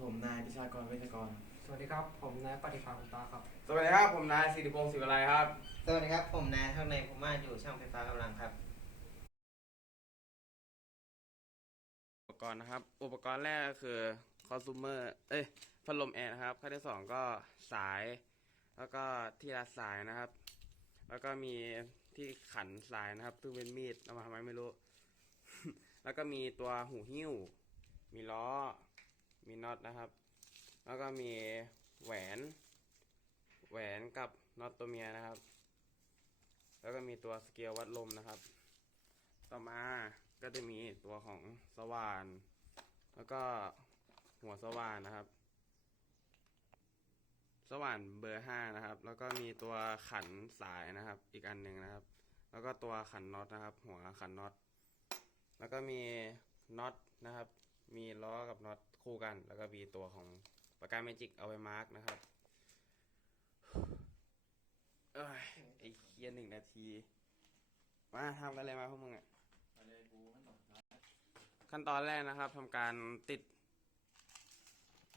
ผมนายพิชากรเวชกร สวัสดีครับ ผมนายปฏิภาณคุณตาครับ สวัสดีครับ ผมนายสิริพงศ์ศิวไลครับ สวัสดีครับ ผมนายข้างในผมมาอยู่ช่างไฟฟ้ากำลังครับ อุปกรณ์นะครับ อุปกรณ์แรกก็คือคอน sumer เอ้ยพัดลมแอร์นะครับขั้นที่สองก็สาย แล้วก็ที่รัดสายนะครับ แล้วก็มีที่ขันสายนะครับ ซึ่งเป็นมีดเอามาทำไมไม่รู้ แล้วก็มีตัวหูหิ้ว มีล้อ มีน็อตนะครับ แล้วก็มีแหวน แหวนกับน็อตตัวเมียนะครับ แล้วก็มีตัวสเกลวัดลมนะครับ ต่อมาก็จะมีตัวของสว่าน แล้วก็หัวสว่านนะครับ สว่านเบอร์ห้านะครับ แล้วก็มีตัวขันสายนะครับ อีกอันหนึ่งนะครับ แล้วก็ตัวขันน็อตนะครับ หัวขันน็อต แล้วก็มีน็อตนะครับ มีล้อกับน็อตคู่กัน แล้วก็มีตัวของปากกาเมจิกเอาไว้มาร์กนะครับเอ้ยไอ้เคียหนึ่งนาที มาทำกันเลยมาพวกมึงอะขั้นตอนแรกนะครับทำการติด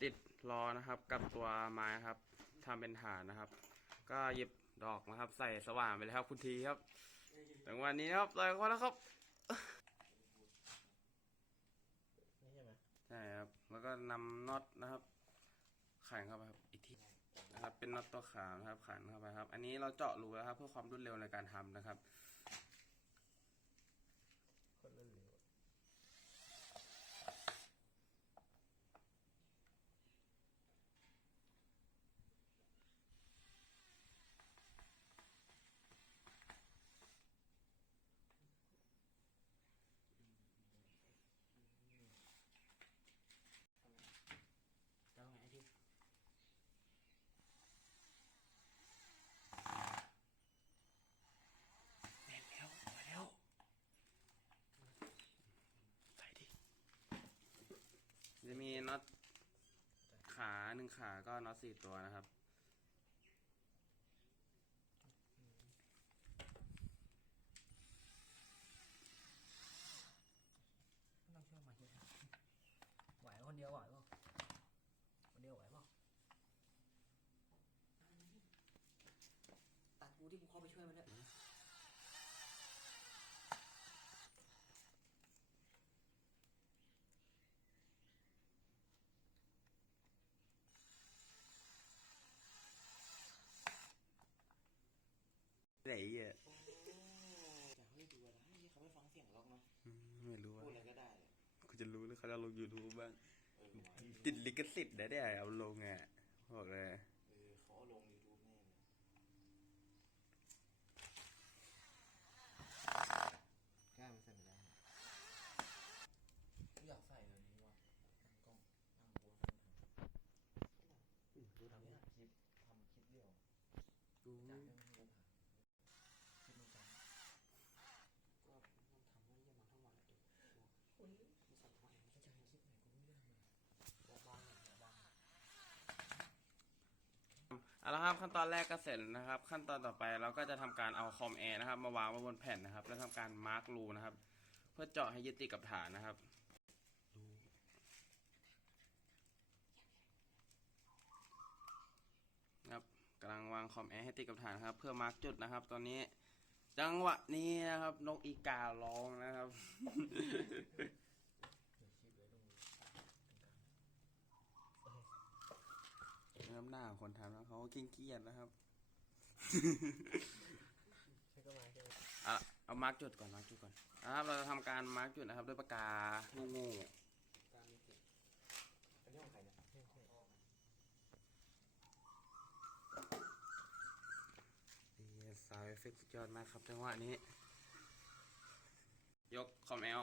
ติดล้อนะครับ กับตัวไม้ครับทำเป็นฐานนะครับ ก็หยิบดอกนะครับ ใส่สว่านไปเลยครับคุณทีครับถึงวันนี้นะครับใส่เข้ามาแล้วครับใช่ครับ แล้วก็นำน็อตนะครับขันเข้าไปครับอีกทีนะครับเป็นน็อตตัวขาวนะครับขันเข้าไปครับ อันนี้เราเจาะรูแล้วครับ เพื่อความรวดเร็วในการทำนะครับ เร็วเร็วเร็วใส่ดิ จะมีน็อตขาหนึ่งขาก็น็อตสี่ตัวนะครับ ต้องช่วยมาเยอะไหวคนเดียวไหวป่ะคนเดียวไหวป่ะตัดกูที่กูเข้าไปช่วยมันด้วย ไหนอะอยากให้ดูอะไรเขาไม่ฟังเสียงล็อกเนาะอืมไม่รู้พูดอะอะไรก็ได้เลยกูจะรู้หรือเขาจะลง YouTube บ้างเออผมว่าติดลิขสิทธิ์นะเนี่ยเอาลงอะบอกเลย เออเขาเอาลง YouTube แน่เลยกล้ามันใส่ไม่ได้อยากใส่เลยนี้ว่ะตั้งกล้องตั้งบัวตั้งทำเนี่ยคลิปทำคลิปเดียวจากเรื่องที่เราถ่ายคลิปมันสั้น ก็มันทำว่าเยี่ยมาทั้งวันเลยคุณมันสั่งทำไมมันจะให้คลิปไหนกูไม่ได้ทำเลยบอกบ้างบอกบ้าง เอาละครับขั้นตอนแรกก็เสร็จนะครับ ขั้นตอนต่อไปเราก็จะทำการเอาคอมแอร์นะครับ มาวางไว้บนแผ่นนะครับ แล้วทำการมาร์กรูนะครับ เพื่อเจาะให้ยึดติดกับฐานนะครับครับกำลังวางคอมแอร์ให้ติดกับฐานครับ เพื่อมาร์กจุดนะครับ ตอนนี้ จังหวะนี้นะครับ นกอีการ้องนะครับ น้ำหน้าของคนทำนะเขาเกรียดๆนะครับใช่ก็มาใช่ไหมเอาเอามาร์กจุดก่อนมาร์กจุดก่อนนะครับเราจะทำการมาร์กจุดนะครับ ด้วยปากกางูงูตามนี้สิอันนี้ของใครเนี่ยใช่ใช่นี่สาวเอฟเฟกต์สุดยอดมากครับจังหวะนี้ ยกคอมแอล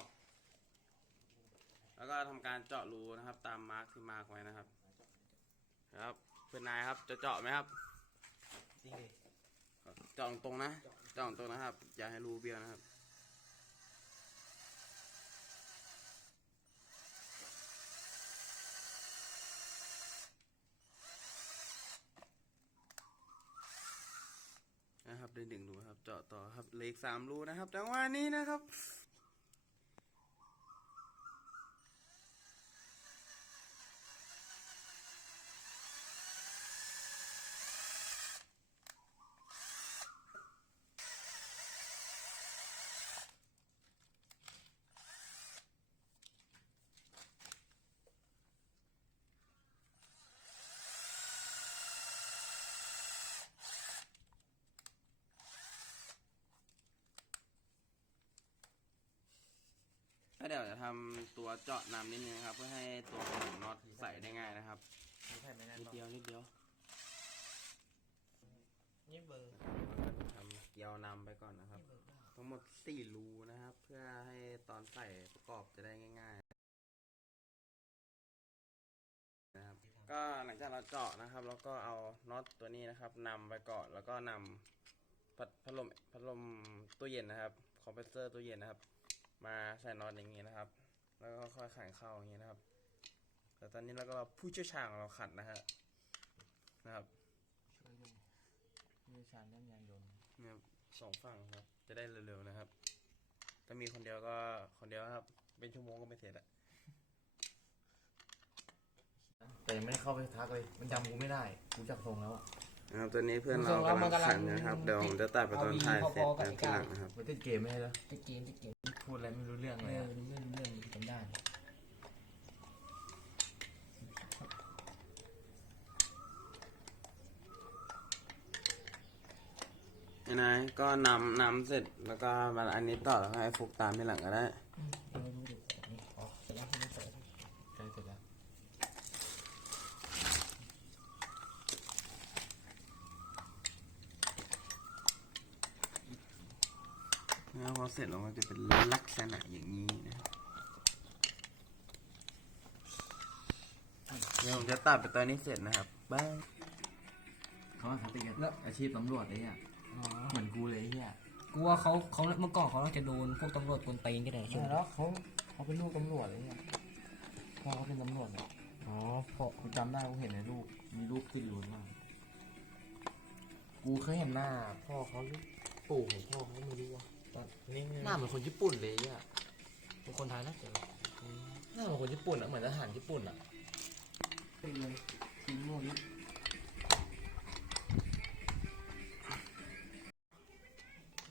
แล้วก็ทำการเจาะรูนะครับ ตามมาร์กที่มาร์กไว้นะครับ ครับเพื่อนนายครับ จะเจาะไหมครับจริงดิเจาะตรงๆนะเจาะตรงๆนะครับ อย่าให้รูเบี้ยวนะครับนะครับได้หนึ่งรูครับ เจาะต่อครับเหล็กสามรูนะครับจังหวะนี้นะครับ ดี๋ยวจะทำตัวเจาะน้ำนิดนึงนะครับ เพื่อให้ตัวของน็อตใส่ได้ง่ายนะครับมีใช่ไหมแน่นนิดอนเดียวนิดเดียวนี่เบอร์ทำเกลียวนำไปก่อนนะครับนี่เบอร์เปล่าทั้งหมดสี่รูนะครับ เพื่อให้ตอนใส่ประกอบจะได้ง่ายๆนะครับ ก็หลังจากเราเจาะนะครับ แล้วก็เอาน็อตตัวนี้นะครับนำไปก่อนแล้วก็นำพัดพัดลมพัดลมตู้เย็นนะครับคอมเพรสเซอร์ตู้เย็นนะครับ มาใส่น็อตอย่างนี้นะครับ แล้วก็ค่อยขันเข้าอย่างนี้นะครับ แต่ตอนนี้เราก็รอผู้เชี่ยวชาญของเราขัดนะฮะนะครับช่วยด้วยมีชาญเรื่องยานยนต์เนี่ยสองฝั่งครับ จะได้เร็วๆนะครับ ถ้ามีคนเดียวก็คนเดียวครับ เป็นชั่วโมงก็ไม่เสร็จอะแต่ยังไม่ได้เข้าไปทักเลย มันจำกูไม่ได้ กูจับทรงแล้วอะนะครับตอนนี้เพื่อนเรากำลังขันนะครับ เดี๋ยวผมจะตัดไปตอนถ่ายเสร็จนะทีหลังนะครับ มันติดเกมไม่ใช่เหรอจะเกมจะเกม พูดอะไรไม่รู้เรื่องเอเลยออะรู้เรื่องรู้เรื่องจำได้ไอ้นายก็นำนำเสร็จแล้วก็มาอันนี้ต่อแล้วก็ให้ฟุกตามทีหลังก็ได้ยังไม่รู้ดิอันนี้อ๋อเสร็จแล้วไม่เปิด ใกล้เสร็จแล้ว แล้วพอเสร็จแล้วมันจะเป็นลักษณะอย่างนี้นะครับเดี๋ยวผมจะตัดไปตอนนี้เสร็จนะครับบายเขาว่าเขาติดกันอาชีพตำรวจไอ้เนี่ยอ๋อเหมือนกูเลยไอ้เนี่ยกูว่าเขาเขาเมื่อก่อนเขาน่าจะโดนพวกตำรวจกวนตีนกันเลยช่วงแล้วเขาเขาเป็นลูกตำรวจไอ้เนี่ยพ่อเขาเป็นตำรวจเนี่ยอ๋อพอกูจำได้กูเห็นในรูปมีรูปขึ้นรูนมากกูเคยเห็นหน้า พ่อเขาหรือปู่ของพ่อเขาไม่รู้ว่าตอนนี่หน้าเหมือนคนญี่ปุ่นเลยอะเป็นคนไทยนะเจ๋งหน้าเหมือนคนญี่ปุ่นอะเหมือนทหารญี่ปุ่นอะ เป็นเลยทีมโง่นี้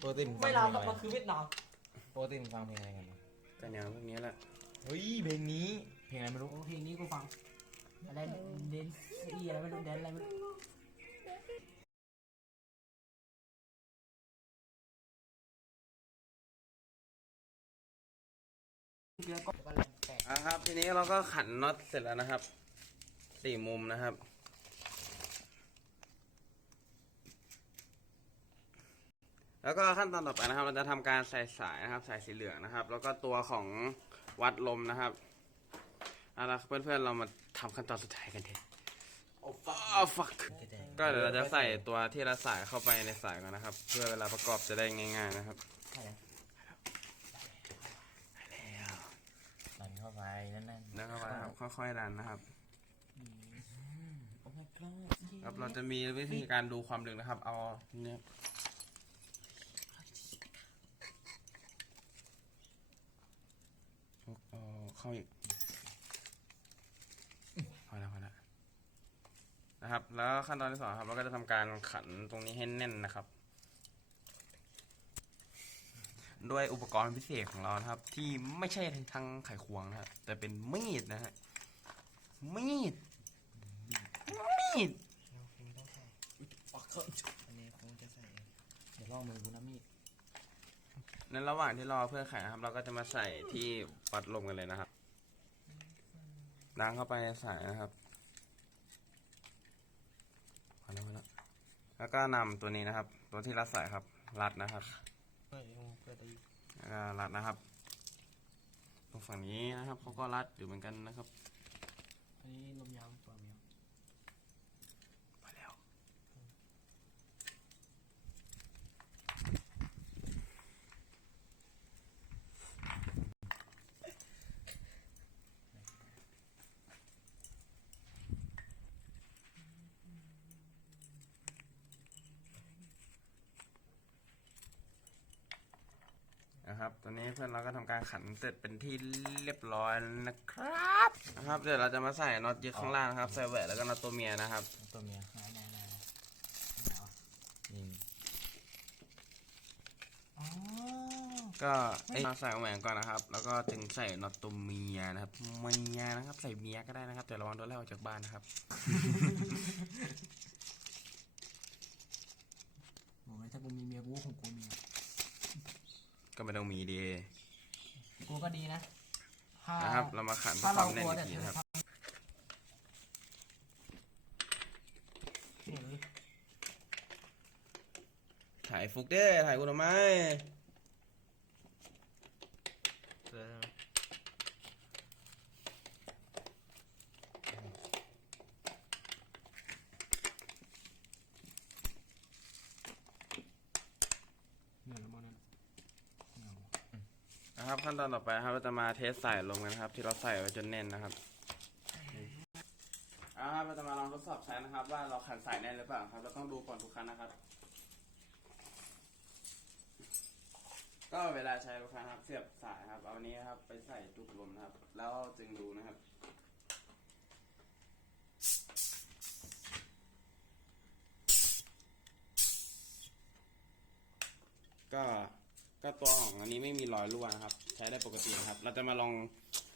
ปกติมึงฟัไม่งลาวเพลงอะไรมันคือเวียดนามปกติมึงฟังเพลงอะไรกันนะก็แนวพวกนี้แหละเฮ้ยเพลงนี้เพลงอะไรไม่รู้โอ้เพลงนี้กูฟังอะไรเดนซี่อะไรไม่รู้แดนอะไรไม่รู้เดี๋ยวก็แล้วก็แรงแตกอะครับ ทีนี้เราก็ขันน็อตเสร็จแล้วนะครับ สี่มุมนะครับ แล้วก็ขั้นตอนต่อไปนะครับ เราจะทำการใส่สายนะครับ สายสีเหลืองนะครับ แล้วก็ตัวของวัดลมนะครับเอาละเพื่อนๆเรามาทำขั้นตอนสุดท้ายกันเถอะโอ้ fuck ก็เดี๋ยวเราจะใส่ตัวที่เราสายเข้าไปในสายก่อนนะครับ เพื่อเวลาประกอบจะได้ง่าย ๆนะครับดันเข้าไปนั่นๆแล้วก็ไปครับค่อยๆดันนะครับโอ้ my god ครับเราจะมีวิธีการดูความลึกนะครับ เอาเนี่ยเอาเข้าอีกพอแล้วพอแล้วนะครับ แล้วขั้นตอนที่สองครับเราก็จะทำการขันตรงนี้ให้แน่นนะครับ ด้วยอุปกรณ์พิเศษของเรานะครับ ที่ไม่ใช่ทางไขควงนะครับแต่เป็นมีดนะฮะมีดมีด อันนี้คงจะใส่ เดี๋ยวลองมือกูนะมีดในระหว่างที่รอเพื่อนไขนะครับ เราก็จะมาใส่ที่วัดลมกันเลยนะครับล้างเข้าไปในสายนะครับพอแล้วพอแล้วแล้วก็นำตัวนี้นะครับ ตัวที่รัดสายครับ รัดนะครับเปิดเปิดได้แล้วก็รัดนะครับตรงฝั่งนี้นะครับเขาก็รัดอยู่เหมือนกันนะครับ อันนี้ลมยาวปล่อยยาว ไปแล้ว นะครับ ตอนนี้เพื่อนเราก็ทำการขันเสร็จเป็นที่เรียบร้อยแล้วนะครับนะครับ เดี๋ยวเราจะมาใส่น็อตยึดข้างล่างนะครับ ใส่แหวนแล้วก็น็อตตัวเมียนะครับ ตัวเมียไหนไหนไหนนี่อ๋อก็เอ้ยใส่แหวนก่อนนะครับ แล้วก็ถึงใส่น็อตตัวเมียนะครับเมียนะครับ ใส่เมียก็ได้นะครับ แต่ระวังโดนไล่ออกจากบ้านนะครับโอ้ยถ้ากูมีเมียกูก็คงกลัวเมีย ก็ไม่ต้องมีดีกูก็ดีนะถ้านะครับ เรามาขันเพื่ถ้าอคเราวามแน่กนลัวอีแต่กทีเธอนะครับทำเนี่ยเลยถ่ายฟุกเด้ถ่ายกูทำไม เนี่ยแล้วมันนั่น นะครับ ขั้นตอนต่อไปครับเราจะมาเทสใส่ลมกันนะครับ ที่เราใส่ไว้จนแน่นนะครับเอาครับเราจะมาลองทดสอบใช้นะครับ ว่าเราขันสายแน่นหรือเปล่าครับ เราต้องดูก่อนทุกครั้งนะครับ ก็เวลาใช้ทุกครั้งครับ เสียบสายครับ เอาอันนี้ครับ ไปใส่ทุกลมนะครับ แล้วจึงดูนะครับ ก็ตัวของอันนี้ไม่มีรอยรั่วนะครับ ใช้ได้ปกตินะครับ เราจะมาลอง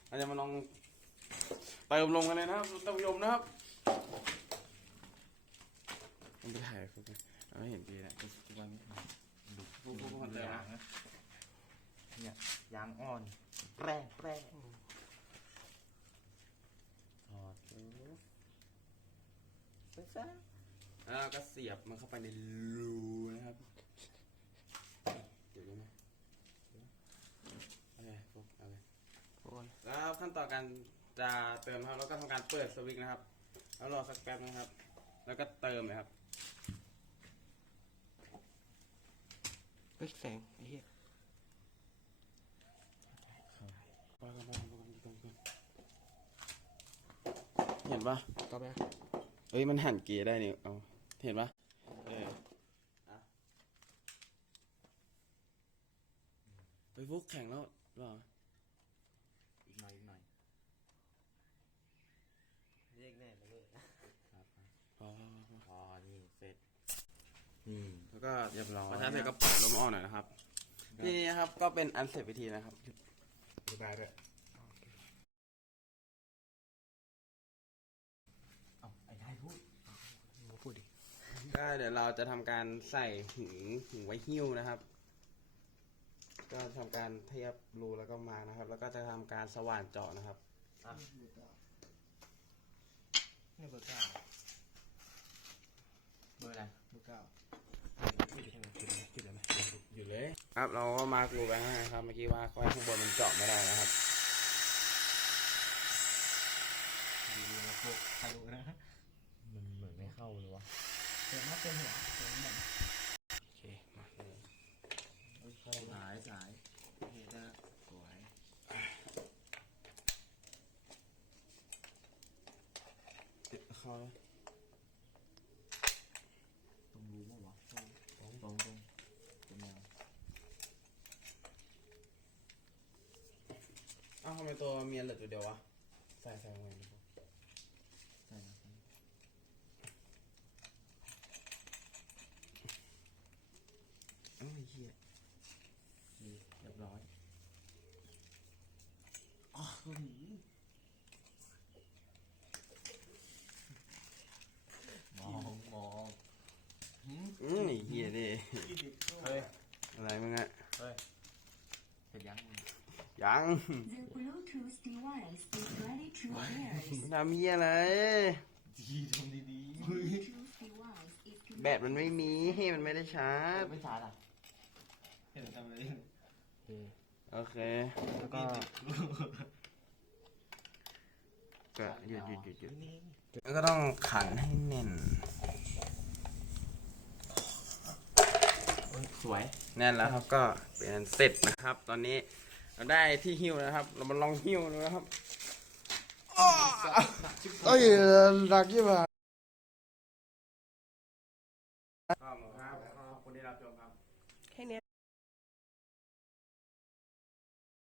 เราจะมาลองเติมลมกันเลยนะครับเติมลมนะครับมันไปถ่ายฟุกเอาไม่เห็นดีนะฟุกฟุกวางนี่ฟุกฟุกฟุกคนเติมนะเนี่ยยางอ่อนแปร่แปร่ถอดดูซะซะแล้วเราก็เสียบมันเข้าไปในรูนะครับเดี๋ยวดูนะเอาเลยฟุกเอาเลย โอ้ย แล้วขั้นตอนการจะเติมนะครับแล้วก็ทำการเปิดสวิตช์นะครับ แล้วรอสักแป๊บนะครับ แล้วก็เติมเลยครับเฮ้ยแสงไอ้เหี้ยเห็นปะต่อไปเอ้ยมันหันเกียร์ได้นี่เอาเห็นปะเอออะเฮ้ยฟุกแข่งแล้วหรอ อีกหน่อยอีกหน่อยเรียกแน่เลยเว้ย พอพอพอ พอนี่เสร็จนี่ แล้วก็เรียบร้อยพอใช้เสร็จก็ปล่อยลมออกหน่อยนะครับ นี่นะครับก็เป็นอันเสร็จวิธีนะครับสบายด้วยเอาไอ้ได้พูดมึงพูดดิ ก็เดี๋ยวเราจะทำการใส่หูหูไว้หิ้วนะครับ ก็ทำการเทียบรูแล้วก็มานะครับ แล้วก็จะทำการสว่านเจาะนะครับอะนี่เบอร์เก้าเบอร์อะไรเบอร์เก้า อยู่เลย ครับเราก็มากรูไปให้ครับ เมื่อกี้ว่าไว้ข้างบนมันเจาะไม่ได้นะครับดีนะพวกใครดูนะ มันเหมือนไม่เข้าเลยวะเดี๋ยวมาเต็มหัวเดี๋ยวมันโอเคมา สายสายเฮ้ยได้สวย เข้าแล้ว ตรงรู้มั้งวะตรงตรงตรงเป็นแนว อ้าวทำไม ตัวเมียเหลือตัวเดียววะ ใส่ใส่ลงไปดิใช่นะใช่เอ้าไอ้เหี้ยดีเรียบร้อยอ๋อมองมองอืมไอ้เหี้ยดิเฮ้ยอะไรมึงอะเฮ้ยเสร็จยังมึงยัง ready to pair. ทำเหี้ยอะไร ดีทำดีดี The Bluetooth device is แบตมันไม่มีให้มันไม่ได้ชาร์จไม่ช้าอะเห็นทำอะไรโอเค แล้วก็ก็หยุดหยุดหยุดหยุดแล้วก็ต้องขันให้แน่น สวย แน่นแล้วครับก็เป็นเสร็จนะครับ ตอนนี้เราได้ที่หิ้วนะครับ เรามาลองหิ้วดูนะครับ เอ้ยรักยี่